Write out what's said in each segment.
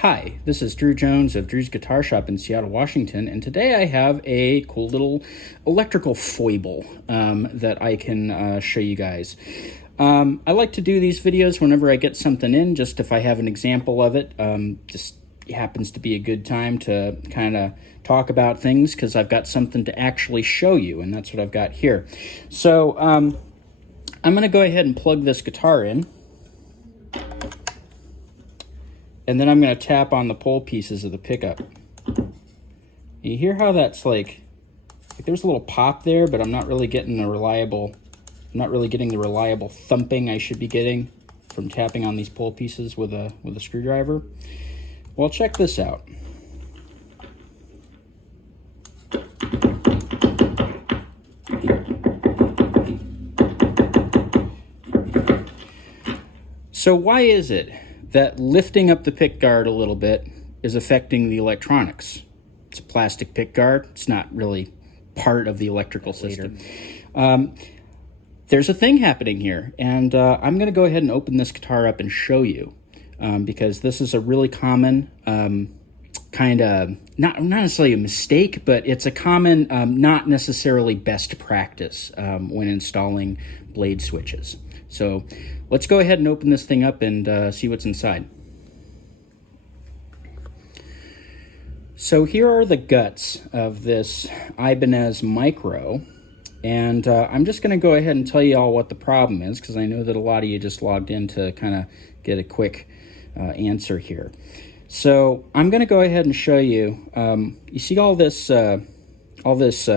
Hi, this is Drew Jones of Drew's Guitar Shop in Seattle, Washington, and today I have a cool little electrical foible that I can show you guys. I like to do these videos whenever I get something in, just if I have an example of it. Just happens to be a good time to kind of talk about things because I've got something to actually show you, and that's what I've got here. So I'm going to go ahead and plug this guitar in. And then I'm going to tap on the pole pieces of the pickup. You hear how that's like there's a little pop there, but I'm not really getting the reliable thumping I should be getting from tapping on these pole pieces with a screwdriver. Well, check this out. So why is it that lifting up the pick guard a little bit is affecting the electronics? It's a plastic pick guard. It's not really part of the electrical system. There's a thing happening here, and I'm going to go ahead and open this guitar up and show you, because this is a really common kind of, not necessarily a mistake, but it's a common, not necessarily best practice when installing blade switches. So let's go ahead and open this thing up and see what's inside. So here are the guts of this Ibanez Micro, and I'm just going to go ahead and tell you all what the problem is, because I know that a lot of you just logged in to kind of get a quick answer here. So I'm going to go ahead and show you, you see all this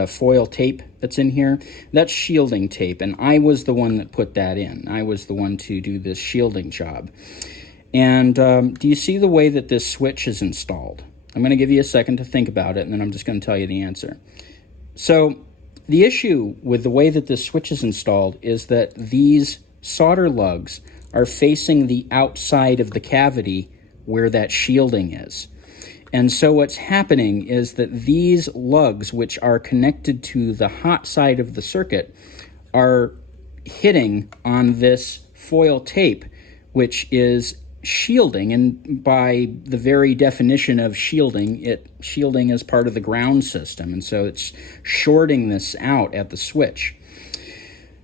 foil tape that's in here? That's shielding tape, and I was the one that put that in. I was the one to do this shielding job. And do you see the way that this switch is installed? I'm going to give you a second to think about it, and then I'm just going to tell you the answer. So the issue with the way that this switch is installed is that these solder lugs are facing the outside of the cavity where that shielding is. And so what's happening is that these lugs, which are connected to the hot side of the circuit, are hitting on this foil tape, which is shielding. And by the very definition of shielding is part of the ground system. And so it's shorting this out at the switch.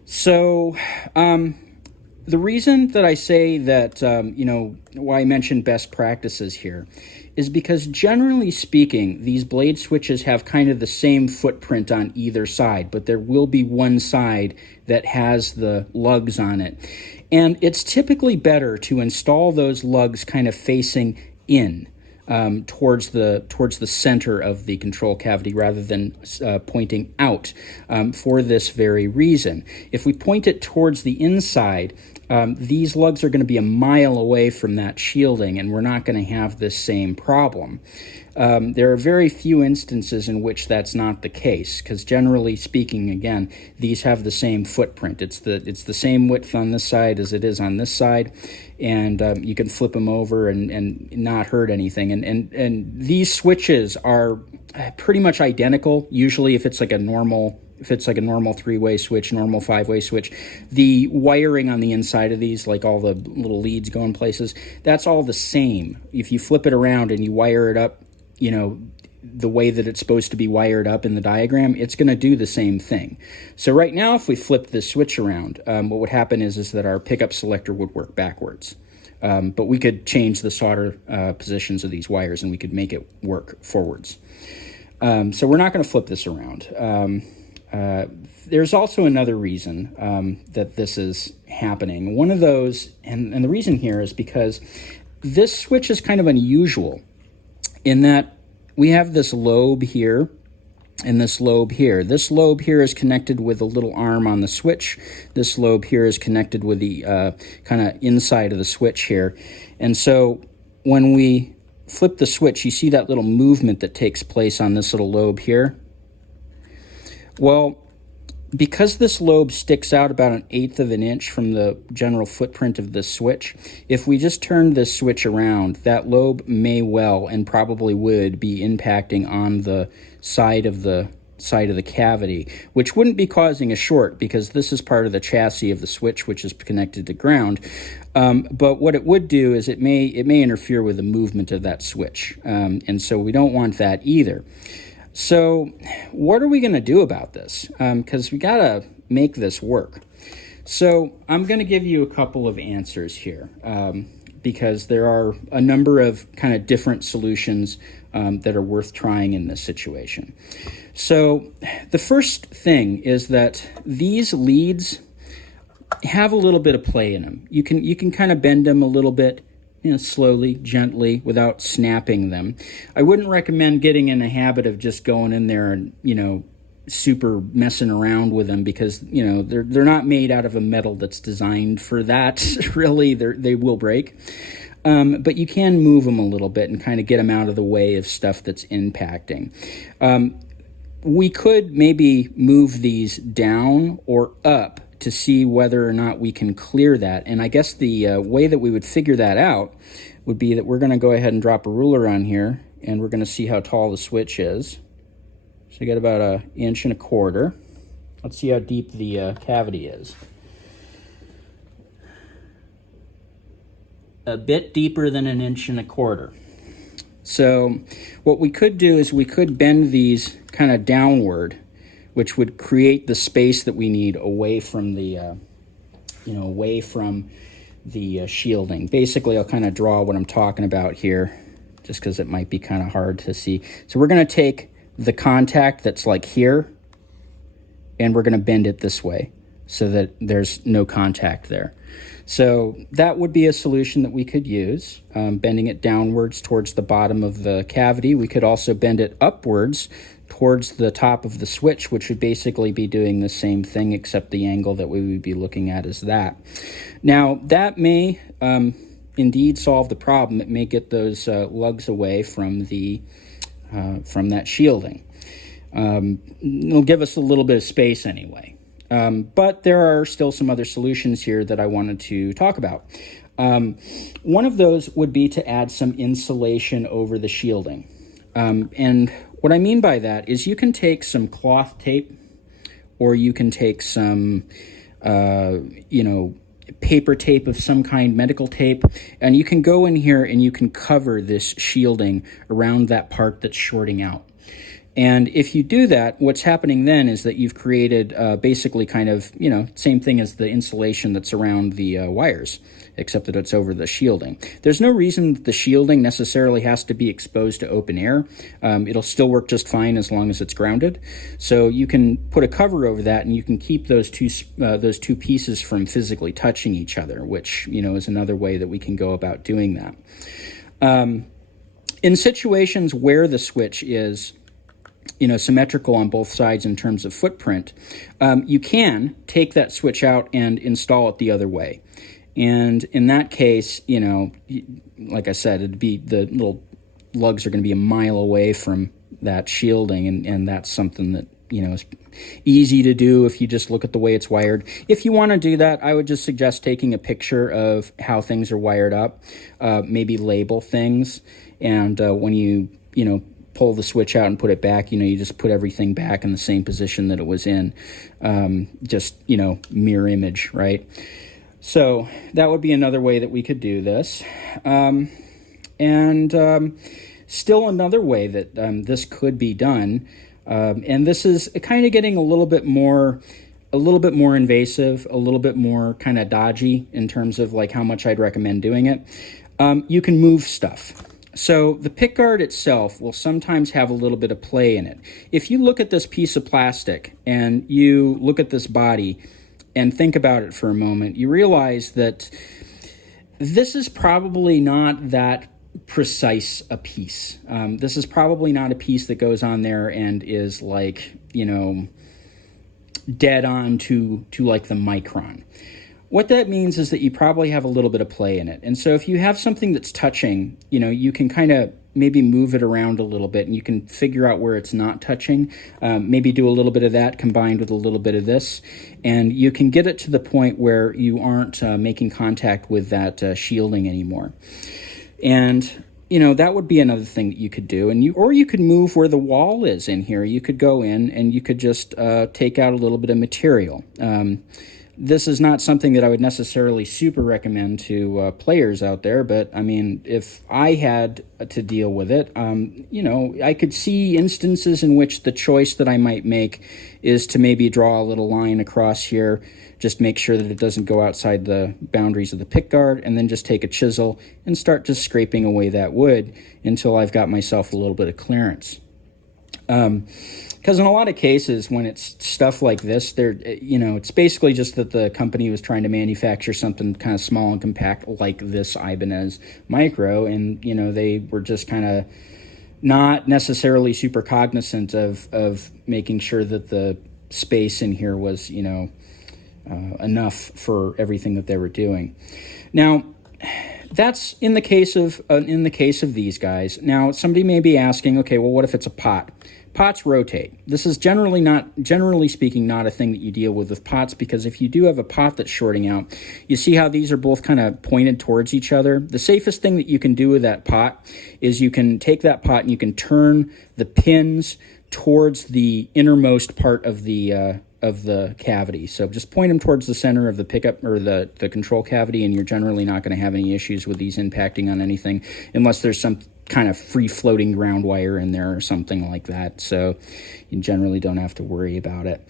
So the reason that I say that, why I mentioned best practices here is because generally speaking, these blade switches have kind of the same footprint on either side, but there will be one side that has the lugs on it. And it's typically better to install those lugs kind of facing in towards the center of the control cavity rather than pointing out for this very reason. If we point it towards the inside, these lugs are going to be a mile away from that shielding, and we're not going to have this same problem. There are very few instances in which that's not the case, because generally speaking, again, these have the same footprint. It's the same width on this side as it is on this side, and you can flip them over and not hurt anything. And these switches are pretty much identical. Usually, if it's like a normal three-way switch, normal five-way switch, the wiring on the inside of these, like all the little leads going places, that's all the same. If you flip it around and you wire it up, the way that it's supposed to be wired up in the diagram, it's going to do the same thing. So right now, if we flip this switch around, what would happen is that our pickup selector would work backwards. But we could change the solder positions of these wires, and we could make it work forwards. So we're not going to flip this around. There's also another reason that this is happening. One of those, and the reason here is because this switch is kind of unusual in that we have this lobe here and this lobe here. This lobe here is connected with a little arm on the switch. This lobe here is connected with the kind of inside of the switch here. And so when we flip the switch, you see that little movement that takes place on this little lobe here. Well, because this lobe sticks out about 1/8 of an inch from the general footprint of this switch, if we just turn this switch around, that lobe may well and probably would be impacting on the side of the side of the cavity, which wouldn't be causing a short because this is part of the chassis of the switch, which is connected to ground. But what it would do is it may interfere with the movement of that switch. And so we don't want that either. So what are we going to do about this? Because we got to make this work. So I'm going to give you a couple of answers here, because there are a number of kind of different solutions that are worth trying in this situation. So the first thing is that these leads have a little bit of play in them. You can kind of bend them a little bit, slowly, gently, without snapping them. I wouldn't recommend getting in the habit of just going in there and, super messing around with them, because, they're not made out of a metal that's designed for that. Really, they will break. But you can move them a little bit and kind of get them out of the way of stuff that's impacting. We could maybe move these down or up to see whether or not we can clear that. And I guess the way that we would figure that out would be that we're going to go ahead and drop a ruler on here, and we're going to see how tall the switch is. So I got about 1.25 inches. Let's see how deep the cavity is. A bit deeper than 1.25 inches. So what we could do is we could bend these kind of downward, which would create the space that we need away from the, shielding. Basically, I'll kind of draw what I'm talking about here, just because it might be kind of hard to see. So we're going to take the contact that's like here, and we're going to bend it this way so that there's no contact there. So that would be a solution that we could use, bending it downwards towards the bottom of the cavity. We could also bend it upwards towards the top of the switch, which would basically be doing the same thing, except the angle that we would be looking at is that. Now, that may indeed solve the problem. It may get those lugs away from that shielding. It'll give us a little bit of space anyway. But there are still some other solutions here that I wanted to talk about. One of those would be to add some insulation over the shielding. And what I mean by that is you can take some cloth tape, or you can take some, paper tape of some kind, medical tape, and you can go in here and you can cover this shielding around that part that's shorting out. And if you do that, what's happening then is that you've created basically kind of, same thing as the insulation that's around the wires, except that it's over the shielding. There's no reason that the shielding necessarily has to be exposed to open air. It'll still work just fine as long as it's grounded. So you can put a cover over that, and you can keep those two pieces from physically touching each other, which, is another way that we can go about doing that. In situations where the switch is symmetrical on both sides in terms of footprint, you can take that switch out and install it the other way. And in that case, like I said, it'd be the little lugs are going to be a mile away from that shielding, and that's something that, is easy to do if you just look at the way it's wired. If you want to do that, I would just suggest taking a picture of how things are wired up, maybe label things, and when you pull the switch out and put it back, you just put everything back in the same position that it was in, just, mirror image, right? So that would be another way that we could do this. Still another way that this could be done, and this is kind of getting a little bit more invasive, a little bit more kind of dodgy in terms of like how much I'd recommend doing it. You can move stuff. So the pickguard itself will sometimes have a little bit of play in it. If you look at this piece of plastic and you look at this body and think about it for a moment, you realize that this is probably not that precise a piece. This is probably not a piece that goes on there and is like, dead on to like the micron. What that means is that you probably have a little bit of play in it. And so if you have something that's touching, you can kind of maybe move it around a little bit, and you can figure out where it's not touching. Maybe do a little bit of that combined with a little bit of this, and you can get it to the point where you aren't making contact with that shielding anymore. And that would be another thing that you could do. And you could move where the wall is in here. You could go in and you could just take out a little bit of material. This is not something that I would necessarily super recommend to players out there, but I mean, if I had to deal with it, I could see instances in which the choice that I might make is to maybe draw a little line across here, just make sure that it doesn't go outside the boundaries of the pickguard, and then just take a chisel and start just scraping away that wood until I've got myself a little bit of clearance. Because in a lot of cases, when it's stuff like this, it's basically just that the company was trying to manufacture something kind of small and compact like this Ibanez Micro, and, they were just kind of not necessarily super cognizant of making sure that the space in here was, enough for everything that they were doing. Now, that's in the case of these guys. Now, somebody may be asking, okay, well, what if it's a pot? Pots rotate. This is generally speaking, not a thing that you deal with pots, because if you do have a pot that's shorting out, you see how these are both kind of pointed towards each other. The safest thing that you can do with that pot is you can take that pot and you can turn the pins towards the innermost part of the cavity. So just point them towards the center of the pickup or the control cavity, and you're generally not going to have any issues with these impacting on anything unless there's some kind of free-floating ground wire in there or something like that. So you generally don't have to worry about it.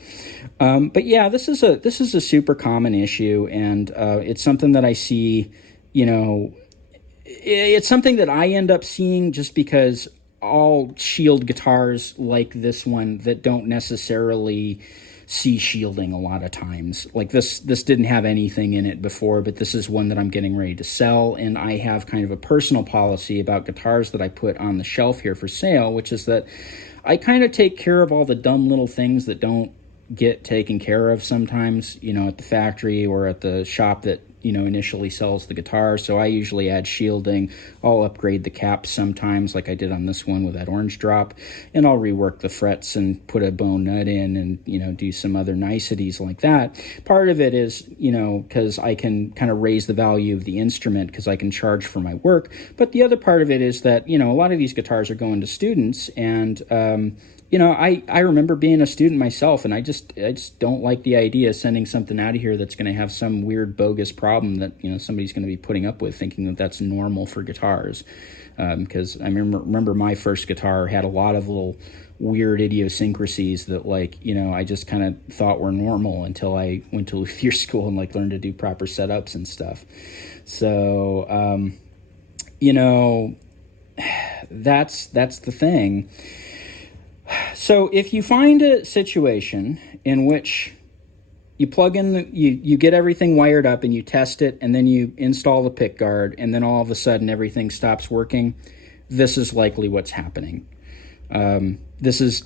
But yeah, this is a super common issue, and it's something that I see, it's something that I end up seeing just because all shield guitars like this one that don't necessarily see shielding a lot of times. Like this didn't have anything in it before, but this is one that I'm getting ready to sell, and I have kind of a personal policy about guitars that I put on the shelf here for sale, which is that I kind of take care of all the dumb little things that don't get taken care of sometimes, at the factory or at the shop that, initially sells the guitar. So I usually add shielding. I'll upgrade the caps sometimes, like I did on this one with that orange drop, and I'll rework the frets and put a bone nut in and, do some other niceties like that. Part of it is, because I can kind of raise the value of the instrument because I can charge for my work. But the other part of it is that, a lot of these guitars are going to students, and, I remember being a student myself, and I just don't like the idea of sending something out of here that's going to have some weird bogus problem that, somebody's going to be putting up with, thinking that that's normal for guitars. Because I remember my first guitar had a lot of little weird idiosyncrasies that, I just kind of thought were normal until I went to luthier school and, learned to do proper setups and stuff. So, that's the thing. So if you find a situation in which you plug in, you get everything wired up and you test it, and then you install the pick guard, and then all of a sudden everything stops working, this is likely what's happening. This is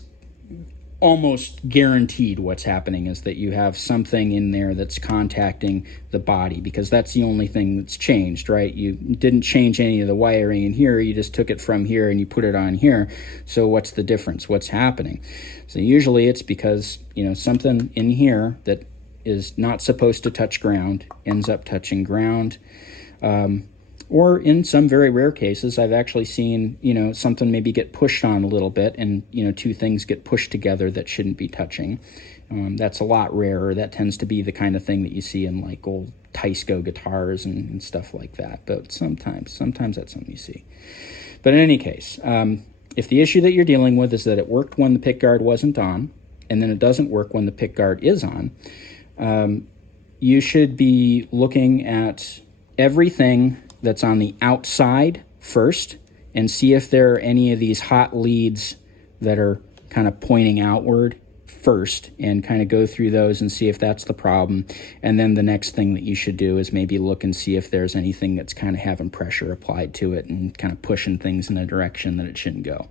almost guaranteed what's happening, is that you have something in there that's contacting the body, because that's the only thing that's changed, right? You didn't change any of the wiring in here, you just took it from here and you put it on here. So what's the difference? What's happening? So usually it's because, something in here that is not supposed to touch ground ends up touching ground. Or in some very rare cases, I've actually seen, something maybe get pushed on a little bit, and, two things get pushed together that shouldn't be touching. That's a lot rarer. That tends to be the kind of thing that you see in old Teisco guitars and stuff like that. But sometimes that's something you see. But in any case, if the issue that you're dealing with is that it worked when the pickguard wasn't on, and then it doesn't work when the pickguard is on, you should be looking at everything that's on the outside first and see if there are any of these hot leads that are kind of pointing outward first, and kind of go through those and see if that's the problem. And then the next thing that you should do is maybe look and see if there's anything that's kind of having pressure applied to it and kind of pushing things in a direction that it shouldn't go.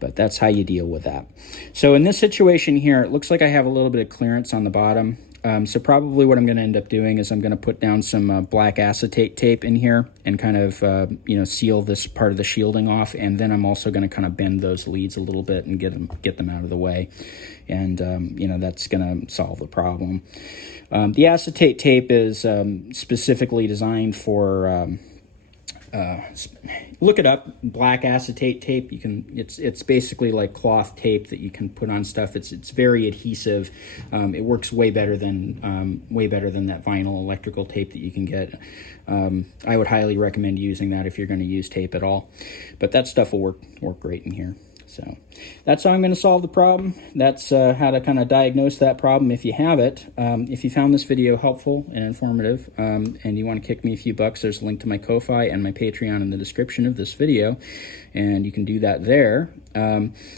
But that's how you deal with that. So in this situation here, it looks like I have a little bit of clearance on the bottom. So probably what I'm going to end up doing is I'm going to put down some black acetate tape in here and kind of, seal this part of the shielding off. And then I'm also going to kind of bend those leads a little bit and get them out of the way. And, that's going to solve the problem. The acetate tape is specifically designed for look it up, black acetate tape. You can, it's basically like cloth tape that you can put on stuff. It's very adhesive. It works way better than that vinyl electrical tape that you can get. I would highly recommend using that if you're going to use tape at all. But that stuff will work great in here. So that's how I'm going to solve the problem. That's how to kind of diagnose that problem if you have it. If you found this video helpful and informative, and you want to kick me a few bucks, there's a link to my Ko-Fi and my Patreon in the description of this video, and you can do that there.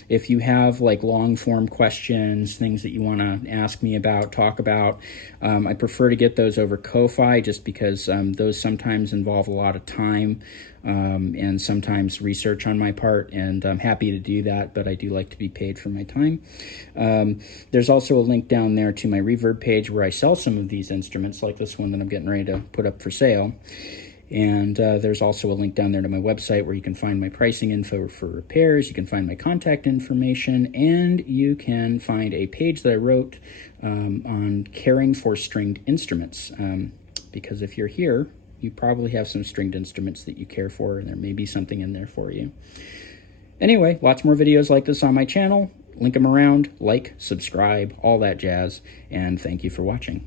If you have like long form questions, things that you want to ask me about, talk about, I prefer to get those over Ko-Fi just because those sometimes involve a lot of time and sometimes research on my part, and I'm happy to do that, but I do like to be paid for my time. There's also a link down there to my Reverb page where I sell some of these instruments, like this one that I'm getting ready to put up for sale. And there's also a link down there to my website where you can find my pricing info for repairs, you can find my contact information, and you can find a page that I wrote on caring for stringed instruments. Because if you're here, you probably have some stringed instruments that you care for, and there may be something in there for you. Anyway, lots more videos like this on my channel. Link them around, like, subscribe, all that jazz, and thank you for watching.